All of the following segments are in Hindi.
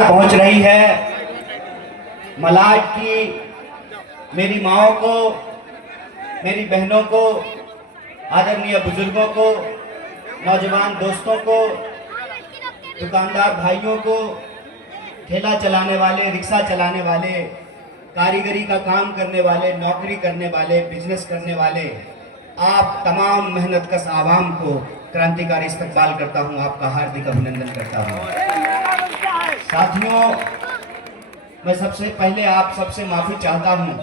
पहुंच रही है। मलाड की मेरी माओं को, मेरी बहनों को, आदरणीय बुजुर्गों को, नौजवान दोस्तों को, दुकानदार भाइयों को, ठेला चलाने वाले, रिक्शा चलाने वाले, कारीगरी का काम करने वाले, नौकरी करने वाले, बिजनेस करने वाले, आप तमाम मेहनतकश आवाम को क्रांतिकारी इस्तकबाल करता हूं, आपका हार्दिक अभिनंदन करता हूं। साथियों, मैं सबसे पहले आप सबसे माफ़ी चाहता हूं।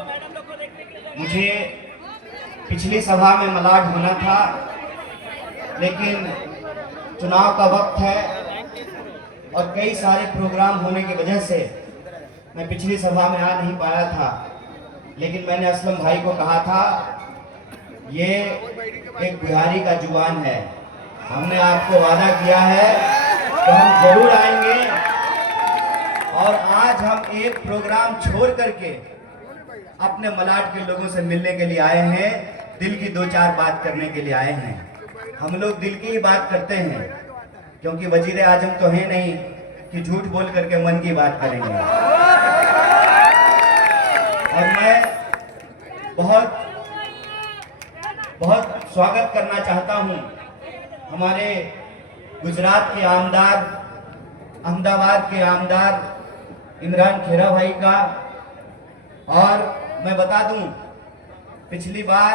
मुझे पिछली सभा में मलाड होना था, लेकिन चुनाव का वक्त है और कई सारे प्रोग्राम होने की वजह से मैं पिछली सभा में आ नहीं पाया था। लेकिन मैंने असलम भाई को कहा था, ये एक बिहारी का जुबान है, हमने आपको वादा किया है कि हम जरूर आएंगे। और आज हम एक प्रोग्राम छोड़ करके अपने मलाड के लोगों से मिलने के लिए आए हैं, दिल की दो चार बात करने के लिए आए हैं। हम लोग दिल की ही बात करते हैं, क्योंकि वजीर आजम तो है नहीं कि झूठ बोल करके मन की बात करेंगे। और मैं बहुत बहुत स्वागत करना चाहता हूं हमारे गुजरात के आमदार, अहमदाबाद के आमदार इमरान खेरा भाई का। और मैं बता दूं, पिछली बार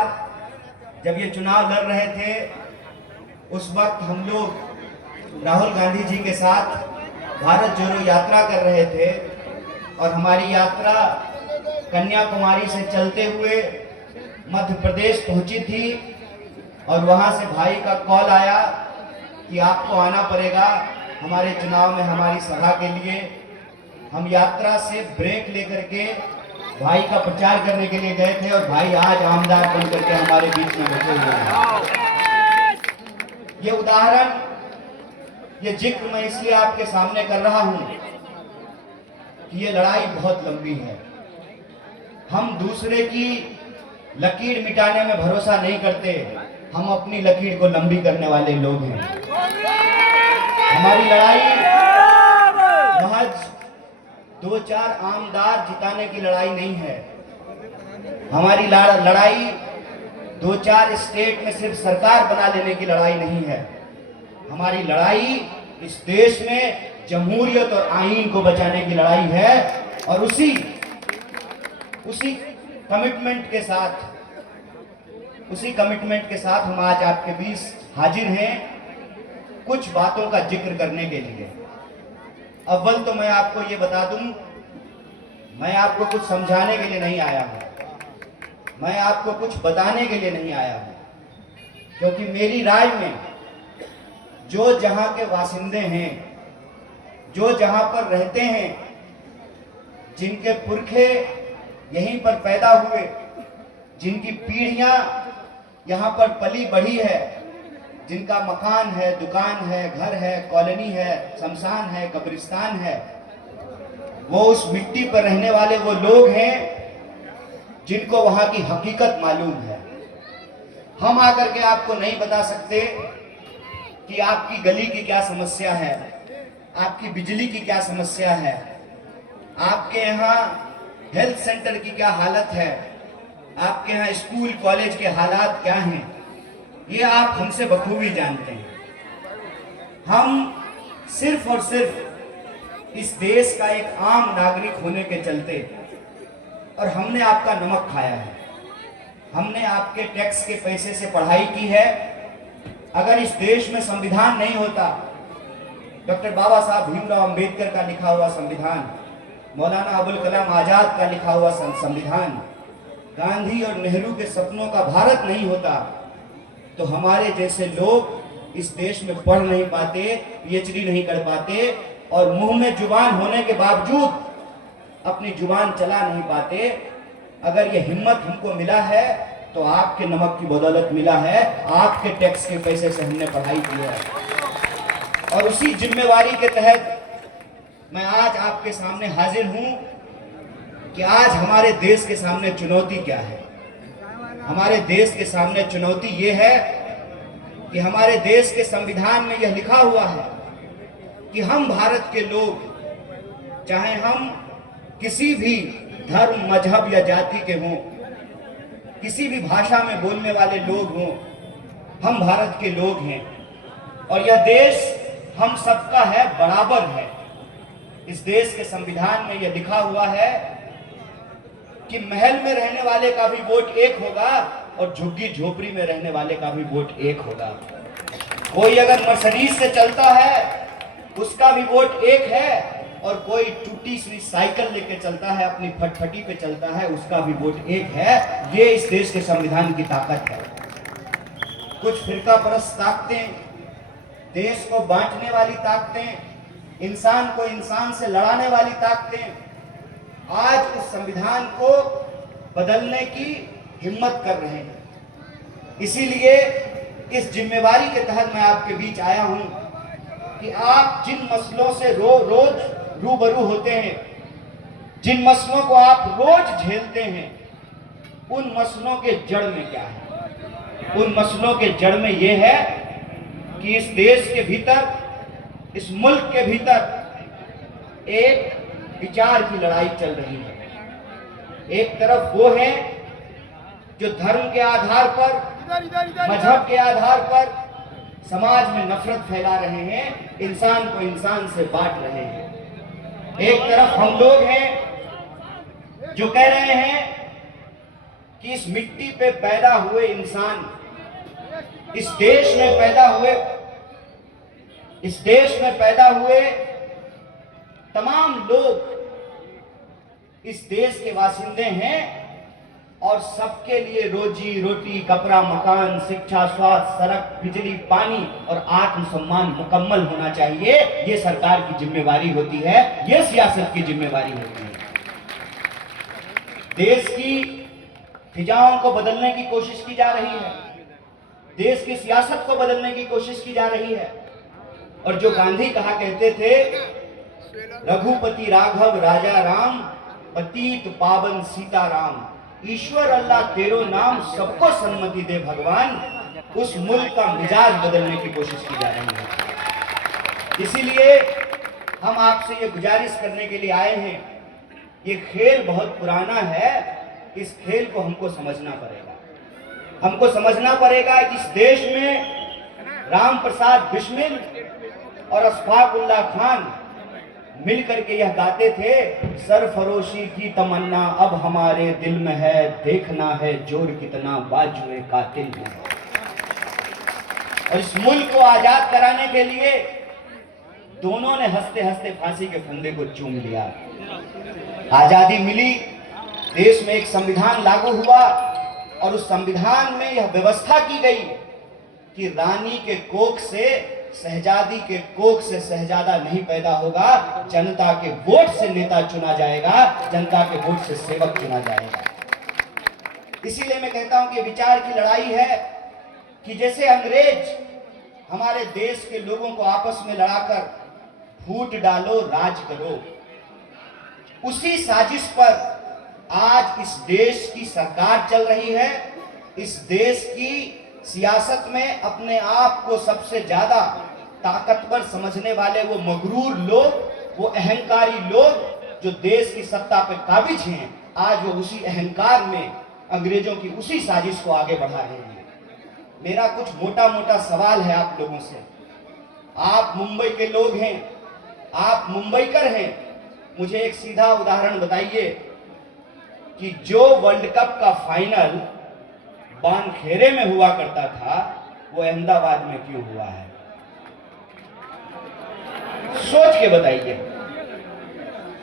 जब ये चुनाव लड़ रहे थे, उस वक्त हम लोग राहुल गांधी जी के साथ भारत जोड़ो यात्रा कर रहे थे और हमारी यात्रा कन्याकुमारी से चलते हुए मध्य प्रदेश पहुंची थी। और वहां से भाई का कॉल आया कि आपको आना पड़ेगा हमारे चुनाव में, हमारी सभा के लिए। हम यात्रा से ब्रेक लेकर के भाई का प्रचार करने के लिए गए थे और भाई आज आमदार बन करके हमारे बीच में बैठे हुए हैं। ये उदाहरण, ये जिक्र मैं इसलिए आपके सामने कर रहा हूं कि ये लड़ाई बहुत लंबी है। हम दूसरे की लकीर मिटाने में भरोसा नहीं करते, हम अपनी लकीर को लंबी करने वाले लोग हैं। हमारी लड़ाई महज दो चार आमदार जिताने की लड़ाई नहीं है। हमारी लड़ाई दो चार स्टेट में सिर्फ सरकार बना लेने की लड़ाई नहीं है। हमारी लड़ाई इस देश में जमहूरियत और आईन को बचाने की लड़ाई है। और उसी कमिटमेंट के साथ हम आज आपके बीच हाजिर हैं, कुछ बातों का जिक्र करने के लिए। अव्वल तो मैं आपको ये बता दूं, मैं आपको कुछ समझाने के लिए नहीं आया हूं, मैं आपको कुछ बताने के लिए नहीं आया हूं। क्योंकि मेरी राय में जो जहां के वासिंदे हैं, जो जहां पर रहते हैं, जिनके पुरखे यहीं पर पैदा हुए, जिनकी पीढ़ियां यहाँ पर पली बढ़ी है, जिनका मकान है, दुकान है, घर है, कॉलोनी है, शमशान है, कब्रिस्तान है, वो उस मिट्टी पर रहने वाले वो लोग हैं जिनको वहां की हकीकत मालूम है। हम आकर के आपको नहीं बता सकते कि आपकी गली की क्या समस्या है, आपकी बिजली की क्या समस्या है, आपके यहाँ हेल्थ सेंटर की क्या हालत है, आपके यहाँ स्कूल कॉलेज के हालात क्या हैं, ये आप हमसे बखूबी जानते हैं। हम सिर्फ और सिर्फ इस देश का एक आम नागरिक होने के चलते, और हमने आपका नमक खाया है, हमने आपके टैक्स के पैसे से पढ़ाई की है। अगर इस देश में संविधान नहीं होता, डॉक्टर बाबा साहब भीमराव अंबेडकर का लिखा हुआ संविधान, मौलाना अबुल कलाम आजाद का लिखा हुआ संविधान, गांधी और नेहरू के सपनों का भारत नहीं होता, तो हमारे जैसे लोग इस देश में पढ़ नहीं पाते, पीएचडी नहीं कर पाते, और मुंह में जुबान होने के बावजूद अपनी जुबान चला नहीं पाते। अगर ये हिम्मत हमको मिला है तो आपके नमक की बदौलत मिला है, आपके टैक्स के पैसे से हमने पढ़ाई की है। और उसी जिम्मेवारी के तहत मैं आज आपके सामने हाजिर हूं कि आज हमारे देश के सामने चुनौती क्या है। हमारे देश के सामने चुनौती ये है कि हमारे देश के संविधान में यह लिखा हुआ है कि हम भारत के लोग चाहे हम किसी भी धर्म, मजहब या जाति के हों, किसी भी भाषा में बोलने वाले लोग हों, हम भारत के लोग हैं और यह देश हम सबका है, बराबर है। इस देश के संविधान में यह लिखा हुआ है कि महल में रहने वाले का भी वोट एक होगा और झुग्गी झोपड़ी में रहने वाले का भी वोट एक होगा। कोई अगर मर्सिडीज से चलता है उसका भी वोट एक है, और कोई टूटी हुई साइकिल लेके चलता है, अपनी फटफटी पे चलता है, उसका भी वोट एक है। ये इस देश के संविधान की ताकत है। कुछ फिरका परस्त ताकतें, देश को बांटने वाली ताकतें, इंसान को इंसान से लड़ाने वाली ताकतें आज इस संविधान को बदलने की हिम्मत कर रहे हैं। इसीलिए इस जिम्मेवारी के तहत मैं आपके बीच आया हूं कि आप जिन मसलों से रोज रूबरू होते हैं, जिन मसलों को आप रोज झेलते हैं, उन मसलों के जड़ में क्या है? उन मसलों के जड़ में यह है कि इस देश के भीतर, इस मुल्क के भीतर एक विचार की लड़ाई चल रही है। एक तरफ वो है जो धर्म के आधार पर, मजहब के आधार पर समाज में नफरत फैला रहे हैं, इंसान को इंसान से बांट रहे हैं। एक तरफ हम लोग हैं जो कह रहे हैं कि इस मिट्टी पे पैदा हुए इंसान, इस देश में पैदा हुए तमाम लोग इस देश के वासिंदे हैं और सबके लिए रोजी रोटी, कपड़ा, मकान, शिक्षा, स्वास्थ्य, सड़क, बिजली, पानी और आत्मसम्मान मुकम्मल होना चाहिए। ये सरकार की जिम्मेवारी होती है, ये सियासत की जिम्मेवारी होती है। देश की फिजाओं को बदलने की कोशिश की जा रही है, देश की सियासत को बदलने की कोशिश की जा रही है। और जो गांधी कहा करते थे, रघुपति राघव राजा राम, पतित पावन सीताराम, ईश्वर अल्लाह तेरो नाम, सबको सन्मति दे भगवान, उस मुल्क का मिजाज बदलने की कोशिश की जा रही है। इसीलिए हम आपसे ये गुजारिश करने के लिए आए हैं। ये खेल बहुत पुराना है, इस खेल को हमको समझना पड़ेगा। हमको समझना पड़ेगा कि इस देश में राम प्रसाद बिस्मिल और अशफाकुल्लाह खान मिलकर के यह गाते थे, सरफरोशी की तमन्ना अब हमारे दिल में है, देखना है जोर कितना बाजुए कातिल में है। और इस मुल्क को आजाद कराने के लिए दोनों ने हंसते हंसते फांसी के फंदे को चूम लिया। आजादी मिली, देश में एक संविधान लागू हुआ और उस संविधान में यह व्यवस्था की गई कि रानी के कोख से, शहजादी के कोख से शहजादा नहीं पैदा होगा, जनता के वोट से नेता चुना जाएगा, जनता के वोट से सेवक चुना जाएगा। इसीलिए मैं कहता हूं कि विचार की लड़ाई है कि जैसे अंग्रेज हमारे देश के लोगों को आपस में लड़ाकर फूट डालो, राज करो, उसी साजिश पर आज इस देश की सरकार चल रही है। इस देश की सियासत में अपने आप को सबसे ज्यादा ताकतवर समझने वाले वो मगरूर लोग, वो अहंकारी लोग जो देश की सत्ता पर काबिज हैं, आज वो उसी अहंकार में अंग्रेजों की उसी साजिश को आगे बढ़ा रहे हैं। मेरा कुछ मोटा मोटा सवाल है आप लोगों से। आप मुंबई के लोग हैं, आप मुंबईकर हैं, मुझे एक सीधा उदाहरण बताइए कि जो वर्ल्ड कप का फाइनल वानखेड़े में हुआ करता था, वो अहमदाबाद में क्यों हुआ है? सोच के बताइए।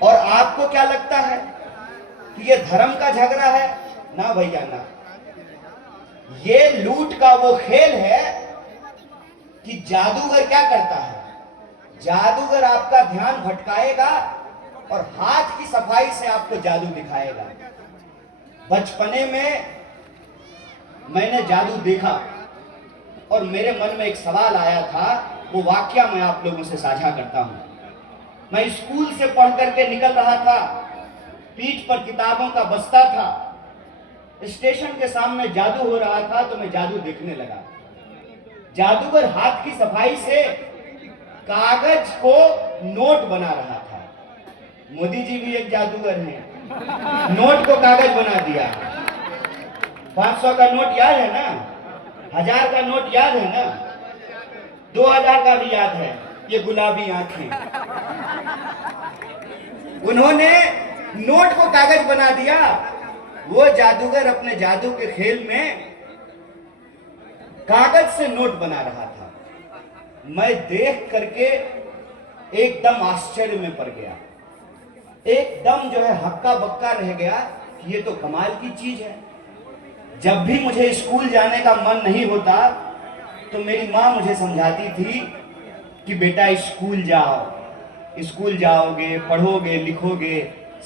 और आपको क्या लगता है कि ये धर्म का झगड़ा है? ना भैया ना, ये लूट का वो खेल है कि जादूगर क्या करता है, जादूगर आपका ध्यान भटकाएगा और हाथ की सफाई से आपको जादू दिखाएगा। बचपने में मैंने जादू देखा और मेरे मन में एक सवाल आया था, वो वाकया मैं आप लोगों से साझा करता हूं। मैं स्कूल से पढ़ करके निकल रहा था, पीठ पर किताबों का बस्ता था, स्टेशन के सामने जादू हो रहा था तो मैं जादू देखने लगा। जादूगर हाथ की सफाई से कागज को नोट बना रहा था। मोदी जी भी एक जादूगर हैं। नोट को कागज बना दिया। 500 का नोट याद है ना, 1000 का नोट याद है ना, 2000 का भी याद है, ये गुलाबी आंखें। उन्होंने नोट को कागज बना दिया। वो जादूगर अपने जादू के खेल में कागज से नोट बना रहा था। मैं देख करके एकदम आश्चर्य में पड़ गया, एकदम जो है हक्का बक्का रह गया कि ये तो कमाल की चीज है। जब भी मुझे स्कूल जाने का मन नहीं होता तो मेरी माँ मुझे समझाती थी कि बेटा स्कूल जाओ, स्कूल जाओगे, पढ़ोगे, लिखोगे,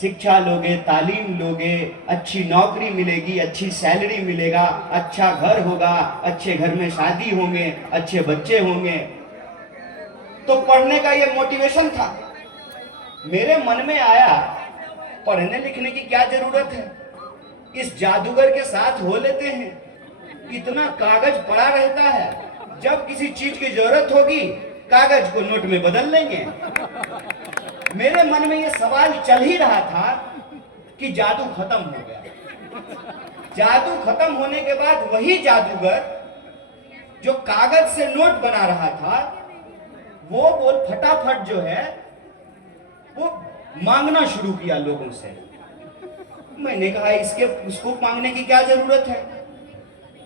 शिक्षा लोगे, तालीम लोगे, अच्छी नौकरी मिलेगी, अच्छी सैलरी मिलेगा, अच्छा घर होगा, अच्छे घर में शादी होंगे, अच्छे बच्चे होंगे। तो पढ़ने का ये मोटिवेशन था। मेरे मन में आया पढ़ने लिखने की क्या जरूरत है, इस जादूगर के साथ हो लेते हैं। इतना कागज पड़ा रहता है, जब किसी चीज की जरूरत होगी कागज को नोट में बदल लेंगे। मेरे मन में ये सवाल चल ही रहा था कि जादू खत्म हो गया। जादू खत्म होने के बाद वही जादूगर जो कागज से नोट बना रहा था, वो बोल फटाफट जो है वो मांगना शुरू किया लोगों से। मैंने कहा इसको मांगने की क्या जरूरत है,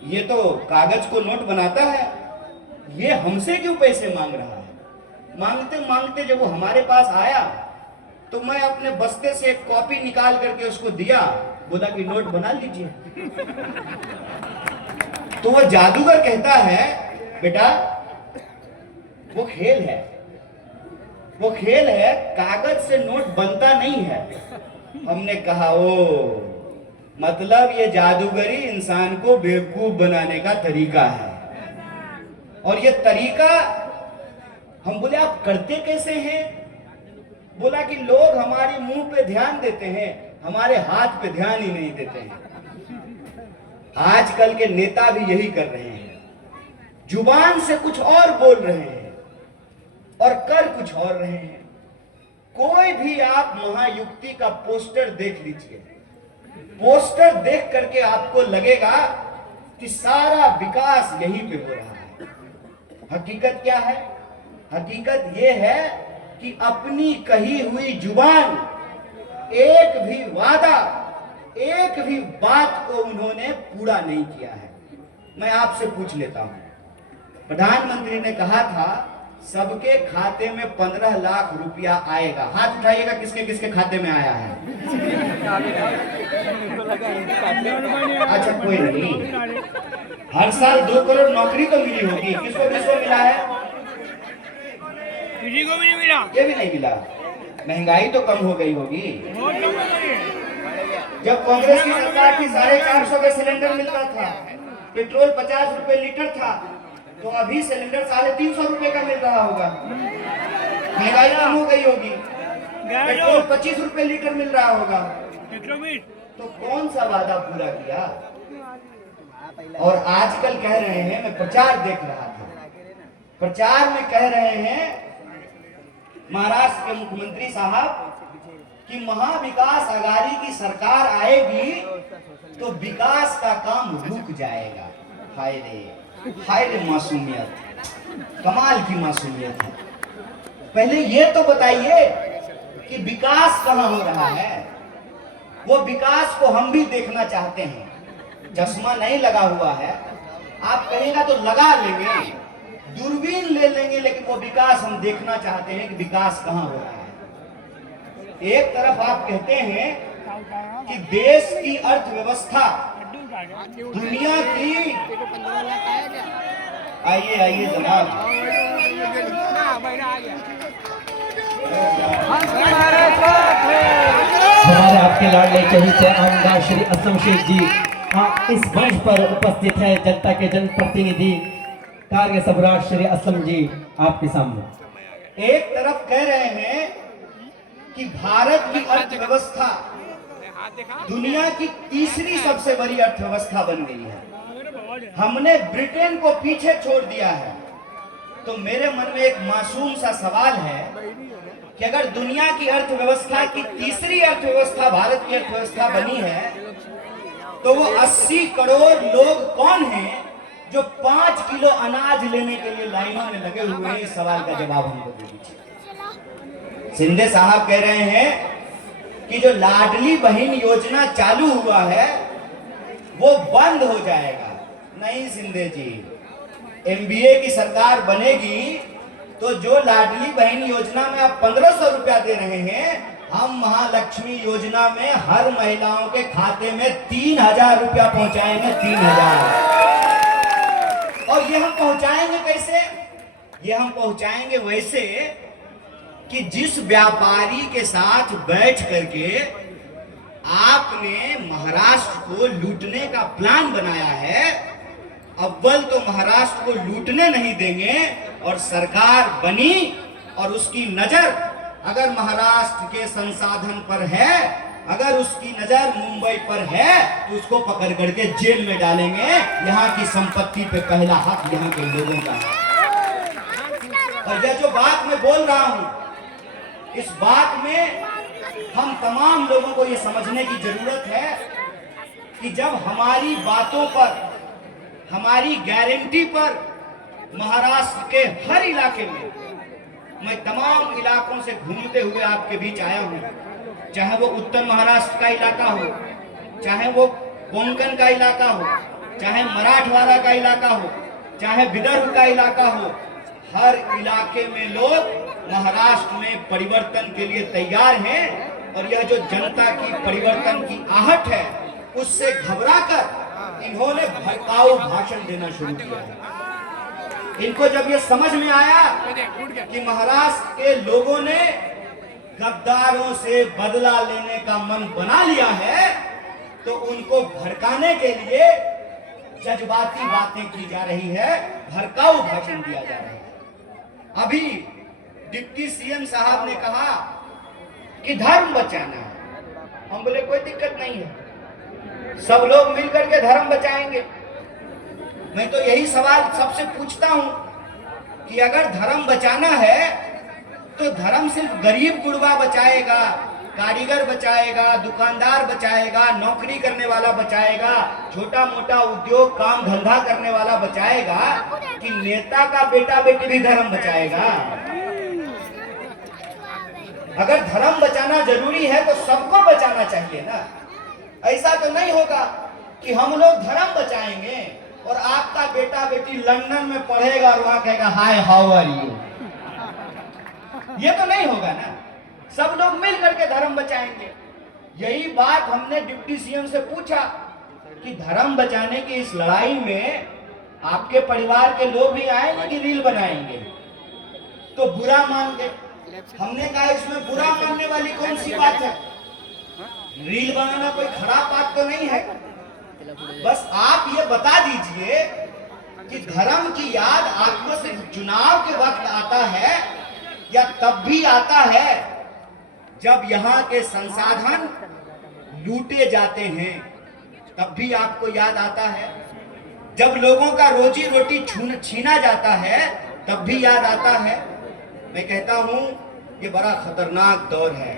ये तो कागज को नोट बनाता है, ये हमसे क्यों पैसे मांग रहा है। मांगते मांगते जब वो हमारे पास आया तो मैं अपने बस्ते से एक कॉपी निकाल करके उसको दिया, बोला कि नोट बना लीजिए। तो वो जादूगर कहता है बेटा वो खेल है, वो खेल है, कागज से नोट बनता नहीं है। हमने कहा ओ मतलब ये जादूगरी इंसान को बेवकूफ बनाने का तरीका है। और ये तरीका, हम बोले आप करते कैसे हैं। बोला कि लोग हमारे मुंह पे ध्यान देते हैं, हमारे हाथ पे ध्यान ही नहीं देते हैं। आजकल के नेता भी यही कर रहे हैं, जुबान से कुछ और बोल रहे हैं और कर कुछ और रहे हैं। कोई भी आप महायुक्ति का पोस्टर देख लीजिए, पोस्टर देख करके आपको लगेगा कि सारा विकास यहीं पे हो रहा है। हकीकत क्या है, हकीकत यह है कि अपनी कही हुई जुबान, एक भी वादा, एक भी बात को उन्होंने पूरा नहीं किया है। मैं आपसे पूछ लेता हूं, प्रधानमंत्री ने कहा था सबके खाते में 15 लाख रुपया आएगा। हाथ उठाइएगा किसके किसके खाते में आया है। अच्छा कोई नहीं, हर साल 2 करोड़ नौकरी तो मिली होगी, किसको किसको मिला है, किसी को भी नहीं मिला, ये भी नहीं मिला। महंगाई तो कम हो गई होगी। जब कांग्रेस की सरकार थी 450 का सिलेंडर मिलता था, पेट्रोल 50 रुपए लीटर था, तो अभी सिलेंडर 350 रुपए का मिल रहा होगा। महंगाई कम हो गई होगी, पेट्रोल 25 रुपए लीटर मिल रहा होगा। तो कौन सा वादा पूरा किया। और आजकल कह रहे हैं, मैं प्रचार देख रहा था, प्रचार में कह रहे हैं महाराष्ट्र के मुख्यमंत्री साहब कि महाविकास आघाड़ी की सरकार आएगी तो विकास का काम रुक जाएगा। हाय रे मासूमियत, कमाल की मासूमियत है। पहले ये तो बताइए कि विकास कहां हो रहा है। वो विकास को हम भी देखना चाहते हैं। चश्मा नहीं लगा हुआ है, आप कहेगा तो लगा लेंगे, दूरबीन ले लेंगे, लेकिन वो विकास हम देखना चाहते हैं कि विकास कहां हो रहा है। एक तरफ आप कहते हैं कि देश की अर्थव्यवस्था दुनिया की, आइए जनाब, हमारे आपके लाडले चहीते आमदार श्री असलम शेख जी इस मंच पर उपस्थित है। जनता के जनप्रतिनिधि कार्य सम्राट श्री असलम जी आपके सामने। एक तरफ कह रहे हैं कि भारत की अर्थव्यवस्था दुनिया की तीसरी सबसे बड़ी अर्थव्यवस्था बन गई है, हमने ब्रिटेन को पीछे छोड़ दिया है। तो मेरे मन में एक मासूम सा सवाल है कि अगर दुनिया की अर्थव्यवस्था की तीसरी अर्थव्यवस्था भारत की अर्थव्यवस्था बनी है, तो वो 80 करोड़ लोग कौन हैं जो 5 किलो अनाज लेने के लिए लाइनों में लगे हुए हैं? इस सवाल का जवाब हमको दे दीजिए। शिंदे साहब कह रहे हैं कि जो लाडली बहन योजना चालू हुआ है वो बंद हो जाएगा। नहीं शिंदे जी, एमबीए की सरकार बनेगी तो जो लाडली बहन योजना में आप 1500 रुपया दे रहे हैं, हम महालक्ष्मी योजना में हर महिलाओं के खाते में 3000 रुपया पहुंचाएंगे। 3000। और ये हम पहुंचाएंगे कैसे? ये हम पहुंचाएंगे वैसे कि जिस व्यापारी के साथ बैठ करके आपने महाराष्ट्र को लूटने का प्लान बनाया है, अव्वल तो महाराष्ट्र को लूटने नहीं देंगे, और सरकार बनी और उसकी नजर अगर महाराष्ट्र के संसाधन पर है, अगर उसकी नजर मुंबई पर है, तो उसको पकड़ करके जेल में डालेंगे। यहाँ की संपत्ति पे पहला हक यहाँ के लोगों का है। और यह जो बात मैं बोल रहा हूं, इस बात में हम तमाम लोगों को ये समझने की जरूरत है कि जब हमारी बातों पर, हमारी गारंटी पर महाराष्ट्र के हर इलाके में, मैं तमाम इलाकों से घूमते हुए आपके बीच आया हूं, चाहे वो उत्तर महाराष्ट्र का इलाका हो, चाहे वो कोंकण का इलाका हो, चाहे मराठवाड़ा का इलाका हो, चाहे विदर्भ का इलाका हो, हर इलाके में लोग महाराष्ट्र में परिवर्तन के लिए तैयार हैं। और यह जो जनता की परिवर्तन की आहट है, उससे घबराकर इन्होंने भड़काऊ भाषण देना शुरू किया है। इनको जब ये समझ में आया कि महाराष्ट्र के लोगों ने गद्दारों से बदला लेने का मन बना लिया है, तो उनको भड़काने के लिए जज्बाती बातें की जा रही है, भड़काऊ भाषण दिया जा रहा है। अभी डिप्टी सीएम साहब ने कहा कि धर्म बचाना है। हम बोले कोई दिक्कत नहीं है, सब लोग मिलकर के धर्म बचाएंगे। मैं तो यही सवाल सबसे पूछता हूं कि अगर धर्म बचाना है तो धर्म सिर्फ गरीब गुरबा बचाएगा, कारीगर बचाएगा, दुकानदार बचाएगा, नौकरी करने वाला बचाएगा, छोटा मोटा उद्योग काम धंधा करने वाला बचाएगा, कि नेता का बेटा बेटी भी धर्म बचाएगा? अगर धर्म बचाना जरूरी है तो सबको बचाना चाहिए ना। ऐसा तो नहीं होगा कि हम लोग धर्म बचाएंगे और आपका बेटा बेटी लंदन में पढ़ेगा और वहां कहेगा हाय हाउ आर यू। ये तो नहीं होगा ना। सब लोग मिल करके धर्म बचाएंगे। यही बात हमने डिप्टी सीएम से पूछा कि धर्म बचाने की इस लड़ाई में आपके परिवार के लोग भी आएंगे कि रील बनाएंगे? तो बुरा मान गए। हमने कहा इसमें बुरा मानने वाली कौन सी बात है? रील बनाना कोई खराब बात तो नहीं है। बस आप ये बता दीजिए कि धर्म की याद आपको सिर्फ चुनाव के वक्त आता है या तब भी आता है जब यहाँ के संसाधन लूटे जाते हैं? तब भी आपको याद आता है? जब लोगों का रोजी रोटी छीना जाता है तब भी याद आता है? मैं कहता हूं ये बड़ा खतरनाक दौर है।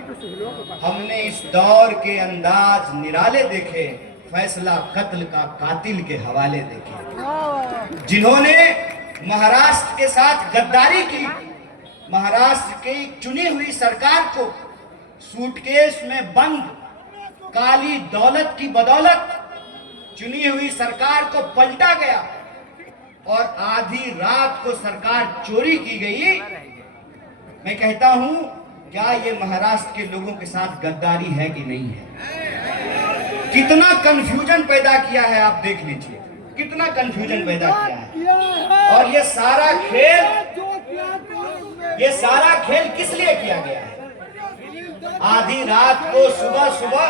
हमने इस दौर के अंदाज निराले देखे, फैसला कत्ल का कातिल के हवाले देखे। जिन्होंने महाराष्ट्र के साथ गद्दारी की, महाराष्ट्र की चुनी हुई सरकार को सूटकेस में बंद काली दौलत की बदौलत चुनी हुई सरकार को पलटा गया और आधी रात को सरकार चोरी की गई। मैं कहता हूं क्या ये महाराष्ट्र के लोगों के साथ गद्दारी है कि नहीं है? कितना कंफ्यूजन पैदा किया है आप देख लीजिए, कितना कंफ्यूजन पैदा किया है। और ये सारा खेल किस लिए किया गया है? आधी रात को सुबह सुबह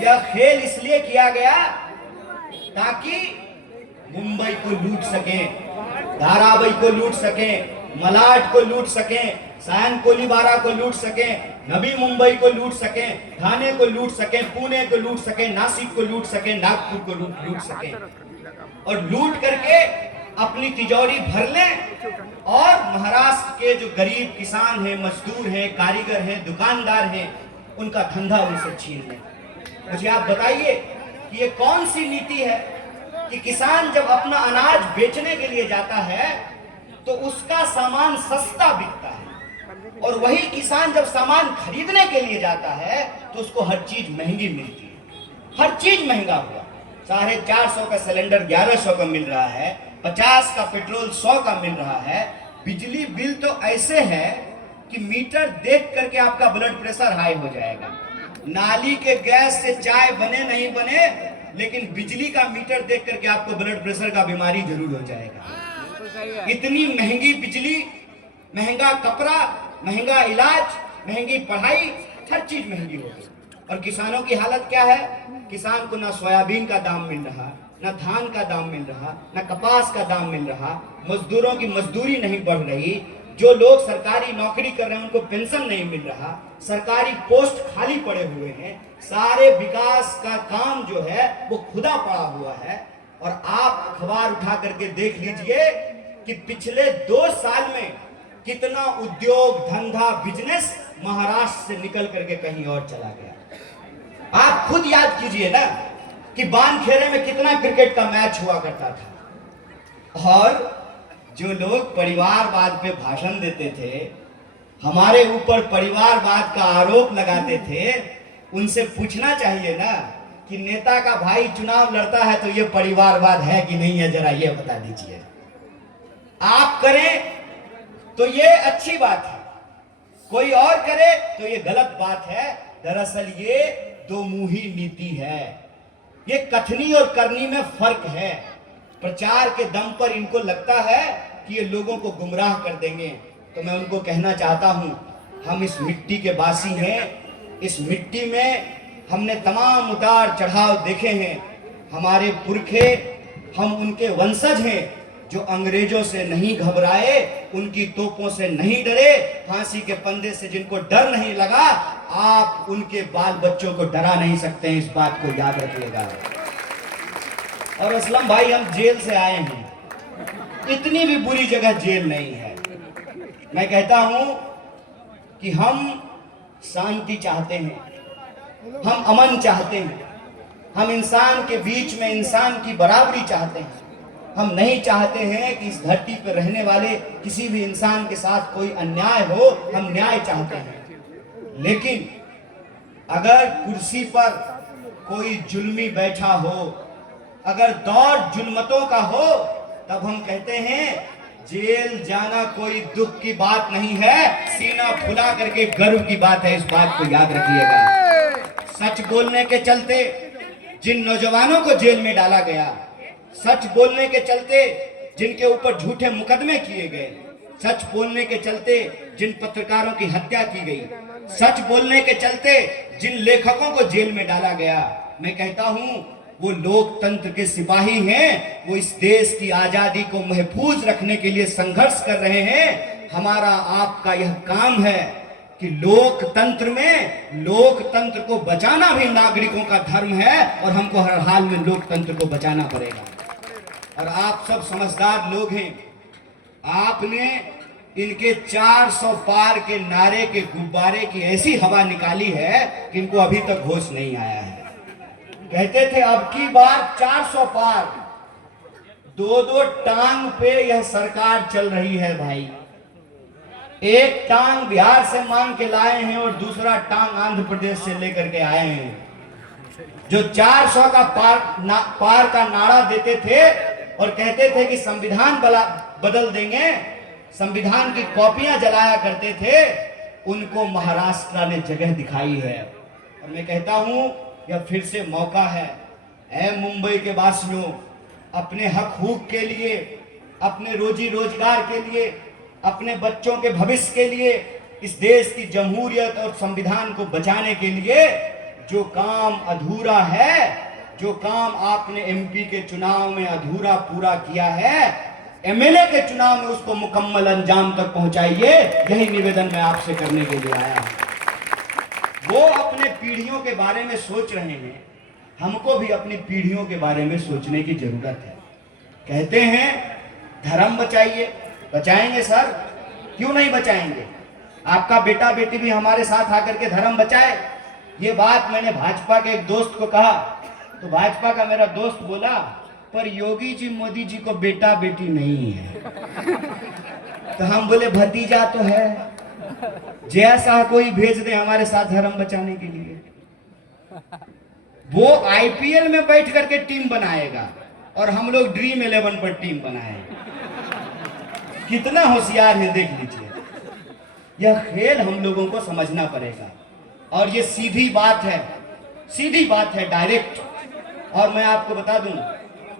यह खेल इसलिए किया गया ताकि मुंबई को लूट सके, धारावी को लूट सके, मलाड को लूट सके, सायन कोलीबारा को लूट सके, नवी मुंबई को लूट सके, ठाणे को लूट सके, पुणे को लूट सके, नासिक को लूट सके, नागपुर को लूट सके। और लूट करके अपनी तिजोरी भर लें और महाराष्ट्र के जो गरीब किसान हैं, मजदूर हैं, कारीगर हैं, दुकानदार हैं, उनका धंधा उनसे छीन लें। मुझे आप बताइए कि ये कौन सी नीति है कि किसान जब अपना अनाज बेचने के लिए जाता है तो उसका सामान सस्ता बिकता है, और वही किसान जब सामान खरीदने के लिए जाता है तो उसको हर चीज महंगी मिलती है। हर चीज महंगा हुआ, 450 का सिलेंडर 1100 का मिल रहा है, 50 का पेट्रोल 100 का मिल रहा है। बिजली बिल तो ऐसे है कि मीटर देख करके आपका ब्लड प्रेशर हाई हो जाएगा। नाली के गैस से चाय बने नहीं बने, लेकिन बिजली का मीटर देख करके आपको ब्लड प्रेशर का बीमारी जरूर हो जाएगा। इतनी महंगी बिजली, महंगा कपड़ा, महंगा इलाज, महंगी पढ़ाई, हर चीज महंगी हो गई। और किसानों की हालत क्या है? किसान को ना सोयाबीन का दाम मिल रहा, ना धान का दाम मिल रहा, ना कपास का दाम मिल रहा, मजदूरों की मजदूरी नहीं बढ़ रही, जो लोग सरकारी नौकरी कर रहे हैं उनको पेंशन नहीं मिल रहा, सरकारी पोस्ट खाली पड़े हुए हैं, सारे विकास का काम जो है वो खुदा पड़ा हुआ है। और आप अखबार उठा करके देख लीजिए कि पिछले 2 साल में कितना उद्योग, धंधा, बिजनेस महाराष्ट्र से निकल करके कहीं और चला गया। आप खुद याद कीजिए ना कि बानखेड़े में कितना क्रिकेट का मैच हुआ करता था, और जो लोग परिवारवाद पे भाषण देते थे, हमारे ऊपर परिवारवाद का आरोप लगाते थे, उनसे पूछना चाहिए ना कि नेता का भाई चुनाव लड़ता है तो ये परिवारवाद है कि नहीं है, जरा ये बता दीजिए। आप करें तो ये अच्छी बात है, कोई और करे तो ये गलत बात है। दरअसल ये दो मुही नीति है, ये कथनी और करनी में फर्क है। प्रचार के दम पर इनको लगता है कि ये लोगों को गुमराह कर देंगे, तो मैं उनको कहना चाहता हूं, हम इस मिट्टी के वासी हैं, इस मिट्टी में हमने तमाम उतार चढ़ाव देखे हैं। हमारे पुरखे, हम उनके वंशज हैं जो अंग्रेजों से नहीं घबराए, उनकी तोपों से नहीं डरे, फांसी के फंदे से जिनको डर नहीं लगा, आप उनके बाल बच्चों को डरा नहीं सकते हैं, इस बात को याद रखिएगा। और असलम भाई, हम जेल से आए हैं, इतनी भी बुरी जगह जेल नहीं है। मैं कहता हूं कि हम शांति चाहते हैं, हम अमन चाहते हैं, हम इंसान के बीच में इंसान की बराबरी चाहते हैं। हम नहीं चाहते हैं कि इस धरती पर रहने वाले किसी भी इंसान के साथ कोई अन्याय हो, हम न्याय चाहते हैं। लेकिन अगर कुर्सी पर कोई जुल्मी बैठा हो, अगर दौर जुल्मतों का हो, तब हम कहते हैं जेल जाना कोई दुख की बात नहीं है, सीना फुला करके गर्व की बात है, इस बात को याद रखिएगा। सच बोलने के चलते जिन नौजवानों को जेल में डाला गया, सच बोलने के चलते जिनके ऊपर झूठे मुकदमे किए गए, सच बोलने के चलते जिन पत्रकारों की हत्या की गई, सच बोलने के चलते जिन लेखकों को जेल में डाला गया, मैं कहता हूं वो लोकतंत्र के सिपाही हैं, वो इस देश की आजादी को महफूज रखने के लिए संघर्ष कर रहे हैं। हमारा आपका यह काम है कि लोकतंत्र में लोकतंत्र को बचाना भी नागरिकों का धर्म है, और हमको हर हाल में लोकतंत्र को बचाना पड़ेगा। और आप सब समझदार लोग हैं, आपने इनके 400 पार के नारे के गुब्बारे की ऐसी हवा निकाली है कि इनको अभी तक होश नहीं आया है। कहते थे अब की बार 400 पार, 2-2 टांग पे यह सरकार चल रही है भाई। एक टांग बिहार से मांग के लाए हैं और दूसरा टांग आंध्र प्रदेश से लेकर के आए हैं। जो 400 का पार का नारा देते थे और कहते थे कि संविधान बदल देंगे, संविधान की कॉपियां जलाया करते थे, उनको महाराष्ट्र ने जगह दिखाई है। और मैं कहता हूं यह फिर से मौका है, ऐ मुंबई के वासियों, अपने हक हुक के लिए, अपने रोजी रोजगार के लिए, अपने बच्चों के भविष्य के लिए, इस देश की जमहूरियत और संविधान को बचाने के लिए जो काम अधूरा है, जो काम आपने एमपी के चुनाव में अधूरा पूरा किया है, एमएलए के चुनाव में उसको मुकम्मल अंजाम तक पहुंचाइए। यही निवेदन मैं आपसे करने के लिए आया हूं। वो अपने पीढ़ियों के बारे में सोच रहे हैं, हमको भी अपनी पीढ़ियों के बारे में सोचने की जरूरत है। कहते हैं धर्म बचाइए। बचाएंगे सर, क्यों नहीं बचाएंगे? आपका बेटा बेटी भी हमारे साथ आकर के धर्म बचाए। ये बात मैंने भाजपा के एक दोस्त को कहा, तो भाजपा का मेरा दोस्त बोला, पर योगी जी मोदी जी को बेटा बेटी नहीं है। तो हम बोले भतीजा तो है, जैसा कोई भेज दे हमारे साथ धर्म बचाने के लिए। वो आईपीएल में बैठ करके टीम बनाएगा और हम लोग ड्रीम 11 पर टीम बनाएंगे। कितना होशियार है देख लीजिए। यह खेल हम लोगों को समझना पड़ेगा और ये सीधी बात है, सीधी बात है, डायरेक्ट। और मैं आपको बता दूं,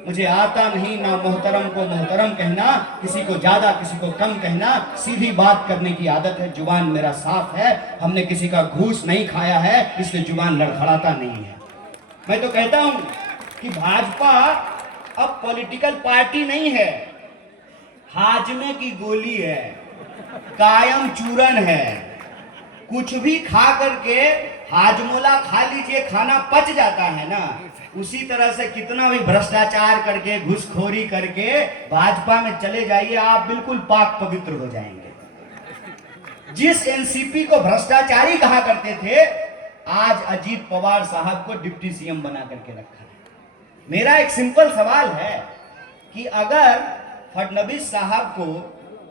मुझे आता नहीं ना मोहतरम को मोहतरम कहना, किसी को ज्यादा किसी को कम कहना। सीधी बात करने की आदत है, जुबान मेरा साफ है, हमने किसी का घूस नहीं खाया है, इसलिए जुबान लड़खड़ाता नहीं है। मैं तो कहता हूं कि भाजपा अब पॉलिटिकल पार्टी नहीं है, हाजमे की गोली है, कायम चूरन है। कुछ भी खा करके हाजमोला खा लीजिए, खाना पच जाता है ना। उसी तरह से कितना भी भ्रष्टाचार करके घुसखोरी करके भाजपा में चले जाइए, आप बिल्कुल पाक पवित्र हो जाएंगे। जिस एनसीपी को भ्रष्टाचारी कहा करते थे, आज अजीत पवार साहब को डिप्टी सीएम बना करके रखा है। मेरा एक सिंपल सवाल है कि अगर फडणवीस साहब को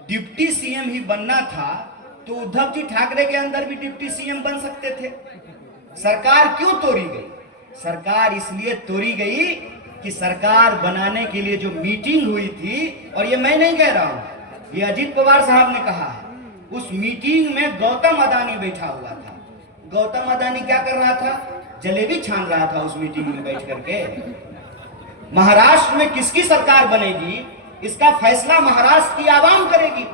डिप्टी सीएम ही बनना था तो उद्धव जी ठाकरे के अंदर भी डिप्टी सीएम बन सकते थे। सरकार क्यों तोड़ी गई? सरकार इसलिए तोड़ी गई कि सरकार बनाने के लिए जो मीटिंग हुई थी, और ये मैं नहीं कह रहा हूं, ये अजीत पवार साहब ने कहा है, उस मीटिंग में गौतम अदानी बैठा हुआ था। गौतम अदानी क्या कर रहा था? जलेबी छान रहा था उस मीटिंग में बैठ करके। महाराष्ट्र में किसकी सरकार बनेगी, इसका फैसला महाराष्ट्र की आवाम करेगी,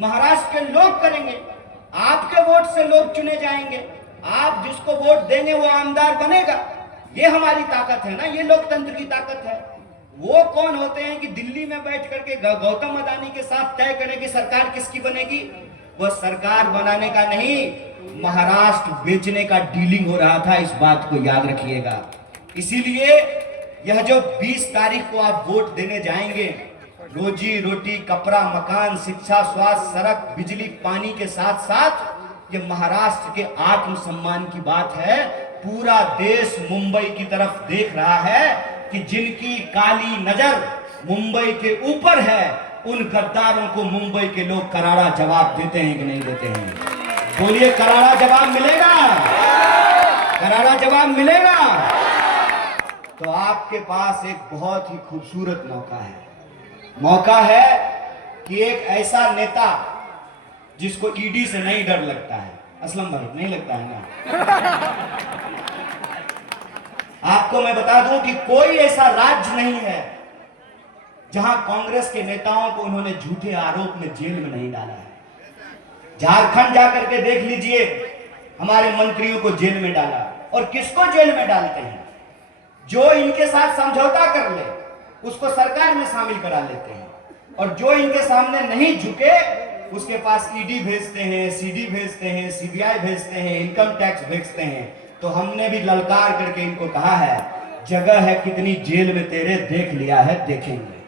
महाराष्ट्र के लोग करेंगे। आपके वोट से लोग चुने जाएंगे, आप जिसको वोट देंगे वो आमदार बनेगा। ये हमारी ताकत है ना, ये लोकतंत्र की ताकत है। वो कौन होते हैं कि दिल्ली में बैठ करके गौतम अदानी के साथ तय करें कि सरकार किसकी बनेगी? वो सरकार बनाने का नहीं, महाराष्ट्र बेचने का डीलिंग हो रहा था, इस बात को याद रखिएगा। इसीलिए यह जो 20 तारीख को आप वोट देने जाएंगे, रोजी रोटी, कपड़ा, मकान, शिक्षा, स्वास्थ्य, सड़क, बिजली, पानी के साथ साथ ये महाराष्ट्र के आत्मसम्मान की बात है। पूरा देश मुंबई की तरफ देख रहा है कि जिनकी काली नजर मुंबई के ऊपर है, उन गद्दारों को मुंबई के लोग करारा जवाब देते हैं कि नहीं देते हैं? बोलिए, करारा जवाब मिलेगा? करारा जवाब मिलेगा? तो आपके पास एक बहुत ही खूबसूरत मौका है। मौका है कि एक ऐसा नेता जिसको ईडी से नहीं डर लगता है, असलम भाई नहीं लगता है ना? आपको मैं बता दूं कि कोई ऐसा राज्य नहीं है जहां कांग्रेस के नेताओं को उन्होंने झूठे आरोप में जेल में नहीं डाला है। झारखंड जाकर के देख लीजिए, हमारे मंत्रियों को जेल में डाला। और किसको जेल में डालते हैं? जो इनके साथ समझौता कर ले उसको सरकार में शामिल करा लेते हैं, और जो इनके सामने नहीं झुके उसके पास ईडी भेजते हैं, सीडी भेजते हैं, सीबीआई भेजते हैं, इनकम टैक्स भेजते हैं। तो हमने भी ललकार करके इनको कहा है, जगह है कितनी जेल में तेरे, देख लिया है, देखेंगे।